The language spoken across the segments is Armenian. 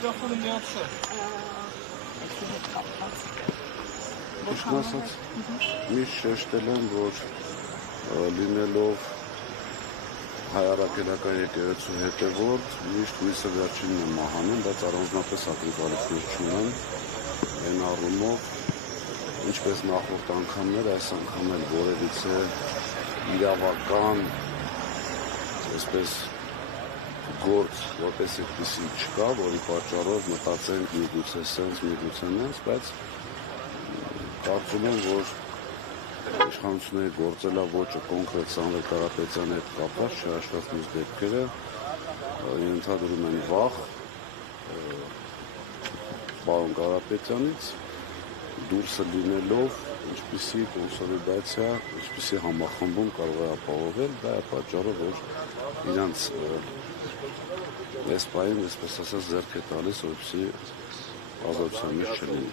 Միկրոֆոնը միացա։ Ճիշտն ասած, միշտ շեշտել եմ, որ լինելով հայ առաքելական եկեղեցու հետևորդ, միշտ հույսը վերջինն եմ մահանում, բայց առանձնապես ակնկալիքներ չունեմ, այն առումով, ինչպես նախորդ անգամներ, այս անգամ էլ որևիցե իրավական, այսպես գործ, որպես այդպիսի չկա, որի պատճառով մտածենք միգուցե սենց, միգուցե նենց, բայց կարծում եմ, որ իշխանությունների գործելավոճը կոնկրետ Սամվել Կարապետյանի հետ կապված չհաշված մյուս դեպքերը ենթադրում են վախ պարոն Կարապետյանից դուրսը լինելով ինչպիսի կոնսոլիդացիա, ինչպիսի համախմբում կարող է ապահովել, դա է պատճառը, որ իրանց այս պահին, այսպես ասած, ձեռք է տալիս, որպեսզի ազատության մեջ չլինի։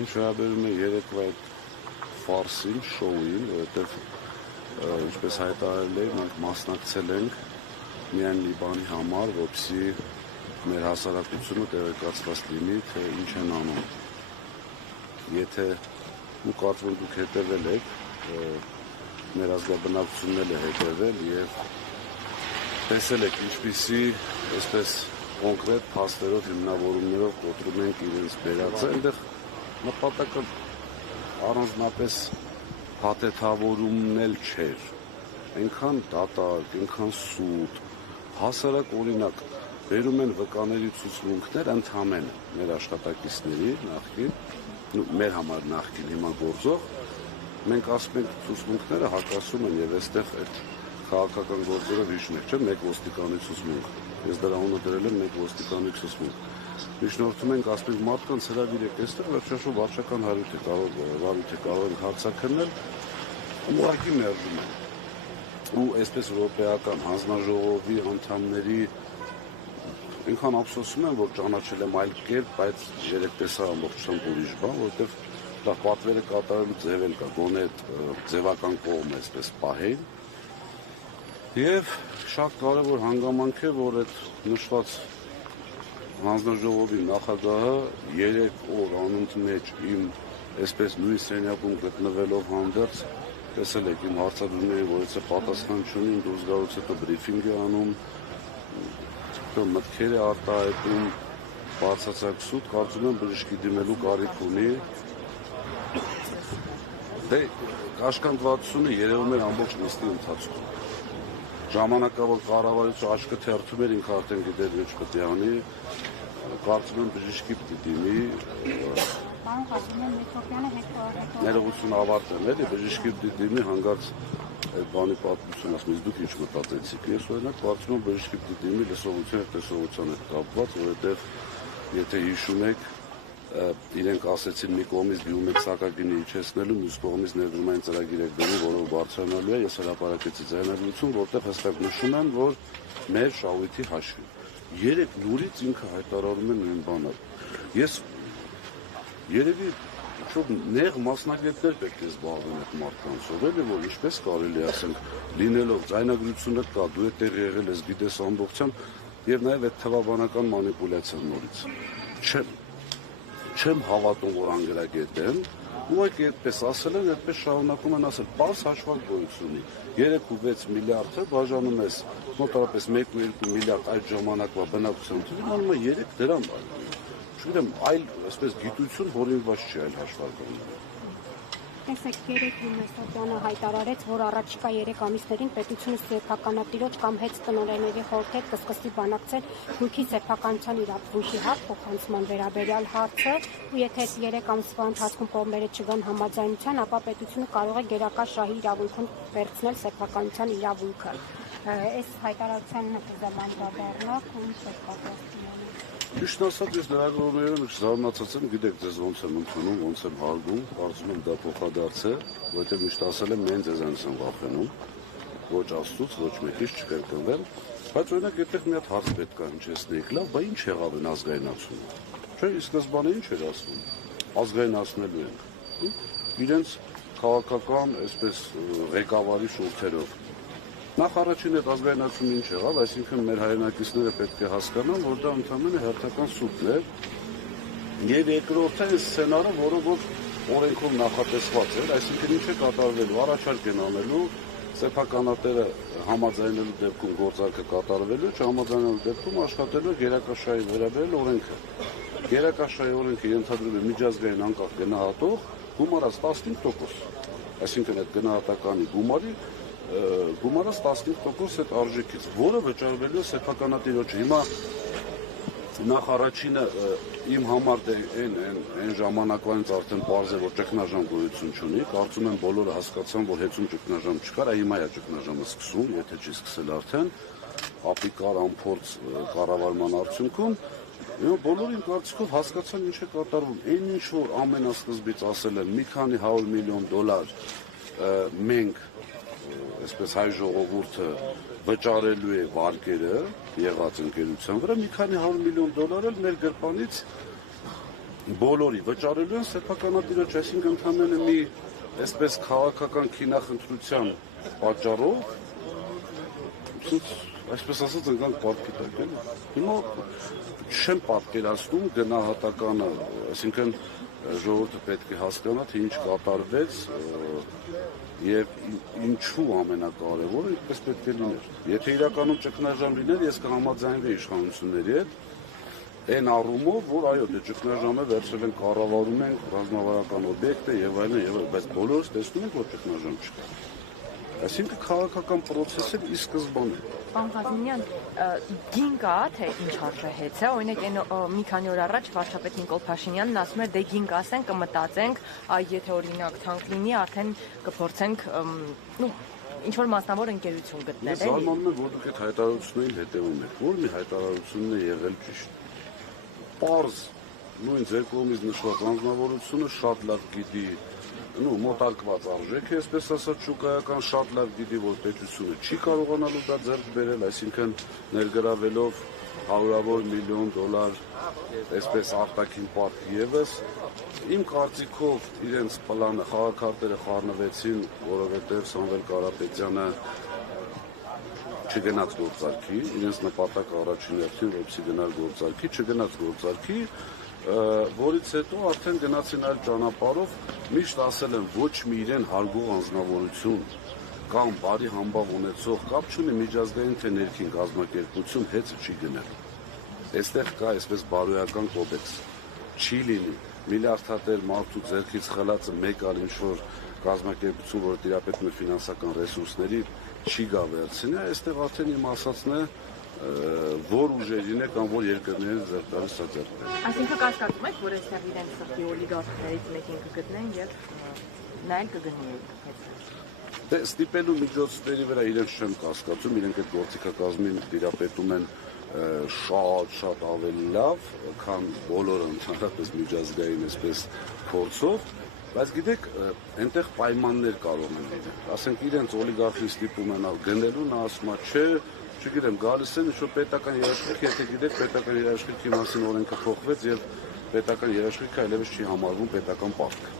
Ինչ վերաբերում է երեկվա այդ ֆարսին, շոուին, որովհետև ինչպես հայտարարել էի, մենք մասնակցել ենք միայն մի բանի համար, որպեսզի մեր հասարակությունը տեղեկացված լինի, թե ինչ են անում։ Եթե ու կարծում եմ դուք հետևել եք, մեր ազգաբնակությունն էլ է հետևել եւ տեսել եք ինչպիսի այսպես կոնկրետ փաստերով, հիմնավորումներով կոտրում ենք իրենց բերածը, այնտեղ նպատակը առանձնապես փաթեթավորումն էլ չէր, այնքան դատարկ, այնքան սուտ, հասարակ օրինակ, բերում են վկաների ցուցմունքներ ընդհանրապես մեր աշխատակիցների նախկին, մեր համար նախկին հիմա գործող, մենք ասում ենք ցուցմունքները հակասում են եւ այստեղ այդ քաղաքական գործերը հիշում եք, չէ՞, մեկ ոստիկանի ցուցմունք։ Ես դրա ունը դրել եմ մեկ ոստիկանի ցուցմունք։ Միջնորդում ենք ասում ենք մարդկանց հրավիրեք այստեղ, վերջաշու վարչական հարույթ է կարող են հարցաքննել, ուղղակի մերժում են։ Ու այսպես եվրոպեական հանձնաժողովի անդամների այնքան ափսոսում եմ, որ ճանաչել եմ այլ կերպ, բայց երեք տեսա ամբողջությամբ ուրիշ բան, որովհետև դա պատվերը կատարելու ձև էլ կա, գոնե ձևական կողմը այսպես պահել։ Եվ շատ կարևոր հանգամանք է, որ այդ նշված հանձնաժողովի նախագահը 3 օր անընդմեջ իմ այսպես նույն սենյակում գտնվելով հանդերձ տեսել եք իմ հարցադրումների, որից է պատասխան չունի, դուրս գալուց հետո բրիֆինգ է անում, մտքեր է արտահայտում, բացարձակ սուտ, կարծում եմ բժշկի դիմելու կարիք ունի։ Դե կաշկանդվածությունը երևում էր ամբողջ նիստի ընթացքում։ Ժամանակավոր կառավարիչը աչքը թերթում էր, ինքը արդեն գիտեր ինչ պետք է անի, կարծում եմ բժշկի պիտի դիմի։ Պարոն Ղասիմյան Մետրոպյանը ներողություն ավարտել էլի, բժշկի պիտի դիմի հանգարց այդ բանի պատմություն ասում, դուք ինչ մտածեցիք։ Ես օրինակ կարծում եմ բժշկի պիտի դիմի լսողության եւ տեսողության հետ կապված, որովհետեւ եթե հիշում եք, իրենք ասեցին մի կողմից դիմում եք սակագինի իջեցնելու, մյուս կողմից ներդրումային ծրագիր եք դնում, որով բարձրանալու է, ես հրապարակեցի ձայնագրություն, որտեղ հստակ նշում են, որ մեր շահույթի հաշվին։ 3 լուրից ինքը հայտարարում է նույն բանը։ Ես երևի նեղ մասնագետներ պետք է զբաղվեն այդ մարդկանցով, էլի որ ինչպես կարելի ասենք, լինելով ձայնագրությունը կա, դու այդ տեղ եղել ես, գիտես ամբողջությամբ, եւ նաեւ այդ թվաբանական մանիպուլյացիան նորից։ Չեմ հավատում, որ անգրագետ են, ուղղակի այդպես ասել են, այդպես շարունակում են ասել, պարզ հաշվարկ գոյություն ունի, 3.6 միլիարդը բաժանում ես մոտավորապես 1.2 միլիարդ այդ ժամանակվա բնակության թվին, անում է 3 դրամ, չգիտեմ, այլ այսպես գիտություն հորինված չի այլ հաշվարկում։ Տեսեք, երեք Մետրոպյանը հայտարարեց, որ առաջիկա 3 ամիսներին պետությունը սեփականատիրոջ կամ հետ տնօրենների խորհրդի կսկսի բանակցել գույքի սեփականության իրավունքի փոխանցման վերաբերյալ հարցը, ու եթե 3 ամսվա ընթացքում կողմերը չգան համաձայնության, ապա պետությունը կարող է գերակա շահի իրավունքում վերցնել սեփականության իրավունքը։ Այս հայտարարության նկատմամբ ում պատասխանում։ Ճիշտ ասած, ես լրագրողներով զարմացած եմ, գիտեք ձեզ ոնց եմ ընդունում, ոնց եմ հարգում, կարծում եմ դա փոխադարձ է, որովհետև միշտ ասել եմ միայն ձեզանից եմ վախենում, ոչ Աստծուց, ոչ մեկից չկրկնվեմ, բայց օրինակ այդտեղ մի հատ հարց պետք է հնչեցնեիք, լավ, բա ինչ եղավ են ազգայնացումը։ Չէ, ի սկզբանե ինչ էր ասվում, ազգայնացնելու ենք, իրենց քաղաքական, այսպես ղեկավարի շուրթերով։ Նախ առաջին այդ ազգայնացումը ինչ եղավ, այսինքն մեր հայրենակիցները պետք է հասկանան, որ դա ընդհանրապես հերթական սուտն է, եւ երկրորդը այս սցենարը, որը որ օրենքով նախատեսված էր, այսինքն ինչ է կատարվելու, առաջարկ են անելու, սեփականատերը համաձայնելու դեպքում գործարքը կատարվելու, չհամաձայնելու դեպքում աշխատելու գերակաշարի վերաբերել օրենքը։ Գերակաշարի օրենքը ենթադրում է միջազգային անկախ գնահատող գումարած 15%, այսինքն այդ գնահատականի գումարած 15% այդ արժեքից, որը վճարվելու է սեփականատիրոջը։ Հիմա նախ առաջինը իմ համար այն ժամանակվանից արդեն պարզ է, որ ճգնաժամ գոյություն չունի, կարծում եմ բոլորը հասկացան, որ հեծում ճգնաժամ չկար, հիմա է ճգնաժամը սկսում, եթե չի սկսել արդեն, ապիկար անփորձ կառավարման արդյունքում, բոլորը իմ կարծիքով հասկացան ինչ է կատարվում, այն ինչ որ ամենասկզբից ասել են, մի քանի $100 միլիոն մենք այսպես հայ ժողովուրդը վճարելու է վարկերը եղած ընկերության վրա, մի քանի $100 միլիոն էլ մեր գրպանից բոլորի վճարելու են սեփականատիրոջ, այսինքն ընդհանրապես մի այսպես քաղաքական քինախնդրության պատճառով, այսպես ասած ընկանք պատկի տակ, հիմա չեմ պատկերացնում գնահատականը, այսինքն ժողովուրդը պետք է հասկանա, թե ինչ կատարվեց եւ ինչու ամենակարևորը այդպես պետք է լիներ։ Եթե իրականում ճգնաժամ լիներ, ես կհամաձայնվեի իշխանությունների հետ այն առումով, որ այո, դե ճգնաժամը վերցրել են կառավարում են ռազմավարական օբյեկտ է եւ այլն, բայց բոլորս տեսնում ենք, որ ճգնաժամ չկա։ Այսինքն քաղաքական process-ը ի սկզբանե։ Պարոն Ղազնինյան, գին կա, թե ինչ արժեհեց է, օրինակ մի քանի օր առաջ վարչապետ Նիկոլ Փաշինյանն ասում էր, դե գին կասենք, կմտածենք, եթե օրինակ թանկ լինի, արդեն կփորձենք, ինչ որ մասնավոր ընկերություն գտնել, էլի։ Ես զարմանում եմ, որ դուք այդ հայտարարություններին հետևում եք, որ մի հայտարարությունն է եղել ճիշտ։ Պարզ, նույն ձեր կողմից նշված անձնավորությունը շատ լավ գիտի մոտարկված արժեք է, այսպես ասած շուկայական շատ լավ գիտի, որ պետությունը չի կարողանալու դա ձեռք բերել, այսինքն ներգրավելով $100 միլիոն այսպես արտաքին պարտք ևս, իմ կարծիքով իրենց պլանը խաղաքարտերը խառնվեցին, որովհետև Սամվել Կարապետյանը չգնաց գործարքի, իրենց նպատակ առաջին հերթին, որպեսզի գնալ գործարքի, չգնաց գործարքի, որից հետո արդեն գնացին այլ ճանապարհով, միշտ ասել են ոչ մի իրեն հարգող անձնավորություն կամ բարի համբավ ունեցող կապ չունի միջազգային թե ներքին կազմակերպություն հեծը չի գնել։ Այստեղ կա այսպես բարոյական կոդեքս, չի լինի միլիարդատեր մարդու ձեռքից խլածը մեկ այլ ինչ-որ կազմակերպություն, որը տիրապետում է ֆինանսական ռեսուրսների, չի գա վերցնի, այստեղ արդեն իմ ասածն է որ ուժերին է կամ որ երկրներին ձեռքարից սա ձեռք է։ Այսինքն կասկածում եք, որ այստեղ իրենց սրտի օլիգարխներից մեկին կգտնեն եւ նա էլ կգտնի այդ։ Դե ստիպելու միջոցների վրա իրենց չեմ կասկածում, իրենք այդ գործիքակազմին տիրապետում են շատ ավելի լավ, քան բոլորը ընդհանրապես միջազգային այսպես փորձով, բայց գիտեք, այնտեղ պայմաններ կարող են լինել։ Ասենք իրենց օլիգարխին ստիպում են գնելու, նա ասում է, չէ, չգիտեմ, գալիս են ինչ-որ պետական երաշխիք, եթե գիտեք, պետական երաշխիքի մասին օրենքը փոխվեց եւ պետական երաշխիքը այլևս չի համարվում պետական պարտք։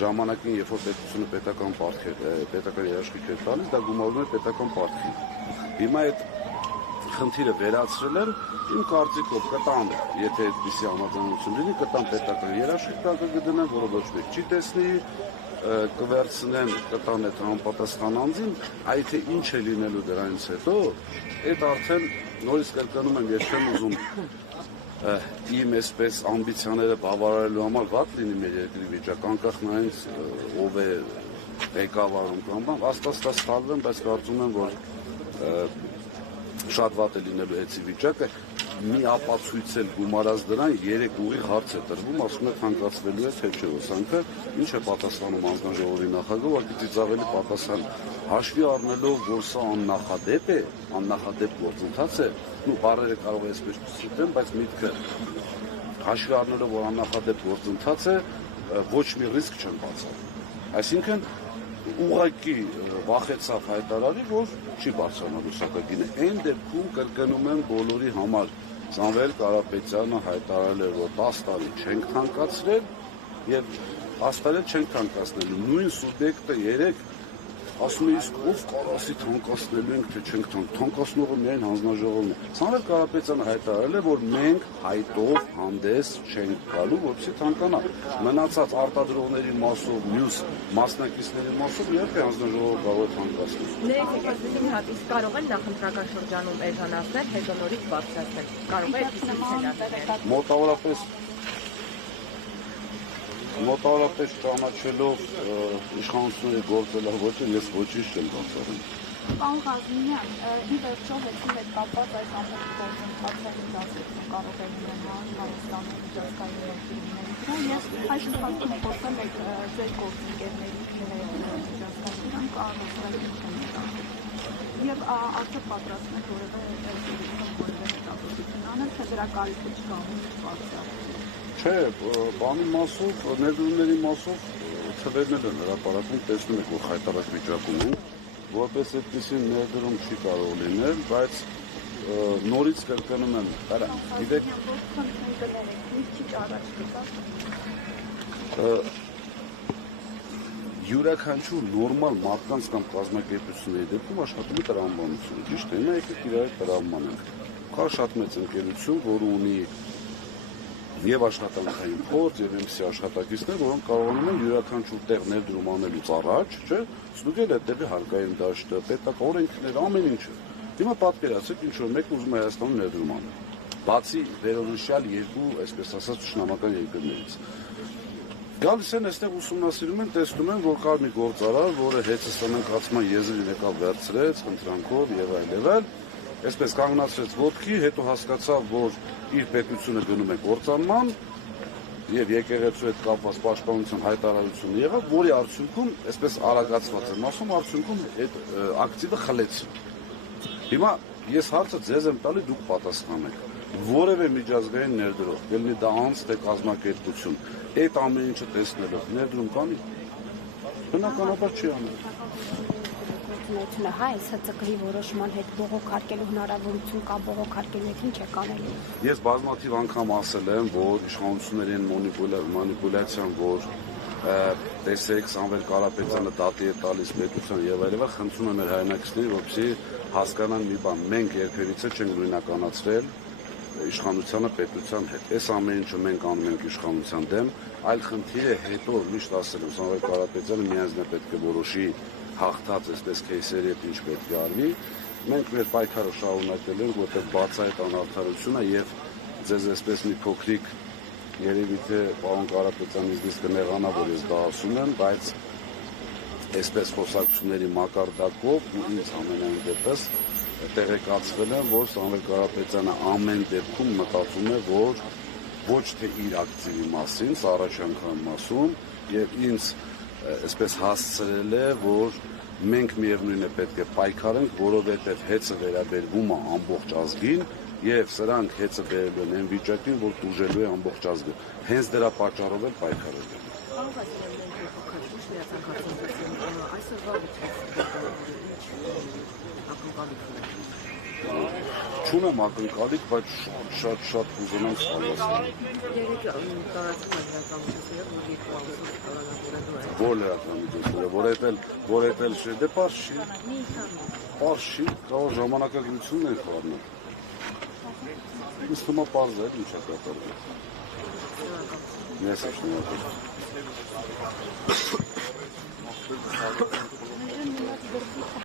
Ժամանակին, երբ որ պետությունը պետական երաշխիք է տալիս, դա գումարվում է պետական պարտքին։ Հիմա այդ խնդիրը վերացրել են, իմ կարծիքով կտան, եթե այդպիսի համաձայնություն լինի, կտան պետական երաշխիք, դա կգտնեն, որը ոչ մեկ չի տեսնի, կվերցնեն, կտան այդ համապատասխան անձին, այ թե ինչ է լինելու դրանից հետո, այդ արդեն նորից կրկնում եմ, ես չեմ ուզում իմ այսպես ամբիցիաները բավարարելու համար վատ լինի մեր երկրի վիճակ, անկախ նայած ով է ղեկավարում կամ բան, աստված ստալվեմ, բայց կարծում եմ, որ շատ վատ է լինելու այդի վիճակը, մի ապացույցել գումարած դրան 3 ուղիղ հարց է տրվում, ասում է թանկացվելու է թե չէ ոսանքը, ինչ է պատասխանում անձնաժողովի նախագահը, ուղղակի ծիծաղելի պատասխան, հաշվի առնելով, որ սա աննախադեպ է, աննախադեպ գործընթաց է, բառերը կարող է այսպես չսուտեմ, բայց միտքը հաշվի առնելով, որ աննախադեպ գործընթաց է, ոչ մի ռիսկ չեն բացառում։ Այսինքն ուղղակի վախեցավ հայտարարի, որ չի բարձրանալու սակագինը։ Այն դեպքում կրկնում եմ բոլորի համար, Սամվել Կարապետյանը հայտարարել էր, որ 10 տարի չենք թանկացրել եւ 10 տարի չենք թանկացնելու։ Նույն սուբյեկտը 3 ասում է իսկ ով կարասի թանկացնելու ենք, թե չենք թանկացնողը միայն հանձնաժողովն է։ Սամվել Կարապետյանը հայտարարել է, որ մենք հայտով հանդես չենք գալու, որպեսզի թանկանա։ Մնացած արտադրողների մասով, մյուս մասնակիցների մասով իհարկե հանձնաժողովը կարող է թանկացնել։ Ներեք եկած մի հատ, իսկ կարող են նախընտրական շրջանում էժանացնել, հետո նորից բարձրացնել։ Կարող է այդպիսի սցենարներ։ Մոտավորապես ճանաչելով իշխանությունների գործելավոճը ես ոչինչ չեմ բացառում։ Պարոն Ղազմինյան, ի վերջո հեծի հետ կապված այս ամբողջ գործընթացը դասություն կարող է ունենալ Հայաստանի միջազգային ներդրումների վրա եւ այս ընթացքում խոսել եք ձեր գործընկերների հետ միջազգային կառավարության եւ արդյոք պատրաստ եք որևէ հետազոտություն անել, թե դրա կարիքը չկա բարձր։ Չէ, բանի մասով, ներդրումների մասով թվերներ են հրապարակում, տեսնում եք, որ խայտարակ վիճակում են, որպես այդպիսի ներդրում չի կարող լինել, բայց նորից կրկնում եմ, գիտեք, յուրաքանչյուր նորմալ մարդկանց կամ կազմակերպությունների դեպքում աշխատում է տրամաբանությունը, ճիշտ է, նա եկեք իրար հետ տրամաբանենք։ Կա շատ մեծ ընկերություն, որ ունի եւ աշխատանքային փորձ եւ այնպիսի աշխատակիցներ, որոնք կարողանում են յուրաքանչյուր տեղ ներդրում անելուց առաջ, չէ՞, ստուգել այդտեղի հարկային դաշտը, պետական օրենքները, ամեն ինչը։ Հիմա պատկերացրեք, ինչ որ մեկը ուզում է Հայաստանում ներդրում անել։ Բացի վերոնշյալ երկու, այսպես ասած, ճշնամական երկրներից։ Գալիս են այստեղ ուսումնասիրում են, տեսնում են, որ կար մի գործարար, որը հեծստանակացման եզրին եկավ վերցրեց, խնդրանքով եւ այլ, այսպես կանգնացրեց ոտքի, հետո հասկացավ, որ իր պետությունը գնում է կործանման եւ եկեղեցու հետ կապված պաշտպանության հայտարարություն եղավ, որի արդյունքում, այսպես արագացված եմ ասում, արդյունքում այդ ակտիվը խլեցին։ Հիմա ես հարցը ձեզ եմ տալի, դուք պատասխանեք։ Որևէ միջազգային ներդրող, ելնի դա անց թե կազմակերպություն, այդ ամեն ինչը տեսնելով ներդրում կանի։ Բնականաբար չի անել։ Այս ՀՑԿ-ի որոշման հետ բողոքարկելու հնարավորություն կա, բողոքարկելու հետ ինչ է կանելու։ Ես բազմաթիվ անգամ ասել եմ, որ իշխանությունների մանիպուլյացիան, որ տեսեք Սամվել Կարապետյանը դատի է տալիս պետության եւ այլն, խնդրում եմ մեր հայրենակիցներին, որպեսզի հասկանան մի բան, մենք երբևիցե չենք նույնականացրել իշխանությանը պետության հետ։ Այս ամեն ինչը մենք անում ենք իշխանության դեմ, այլ խնդիրը հետո միշտ ասել եմ, Սամվել Կարապետյանը միանձնյա պետք է որոշի հաղթած այսպես քեյսերի հետ ինչ պետք է արվի, մենք մեր պայքարը շարունակել ենք, որտեղ բացահայտ անարդարությունը եւ ձեզ այսպես մի փոքրիկ երևի թե պարոն Կարապետյանից դից կնեղանա, որ ես դա ասում եմ, բայց այսպես խոսակցությունների մակարդակով ու ինձ ամենայն դեպս տեղեկացվել եմ, որ Սամվել Կարապետյանը ամեն դեպքում մտածում է, որ ոչ թե իր ակտիվի մասին, Սառաջանքան մասում եւ ինձ այսպես հասցրել է, որ մենք միևնույն է պետք է պայքարենք, որովհետև հեծը վերաբերվում է ամբողջ ազգին եւ սրանք հեծը վերելու են այն վիճակին, որ դուժելու է ամբողջ ազգը։ Հենց դրա պատճառով էլ պայքարել են։ Չունեմ ակնկալիք, բայց շատ կուզենամ սպասել։ Որ լրատվամիջոցները, որ էտել չի, դե պարզ չի, կարող ժամանակագրությունն են խառնել։ Իսկ հիմա պարզ է, ինչ է կատարվում։ Ես շնորհակալ եմ։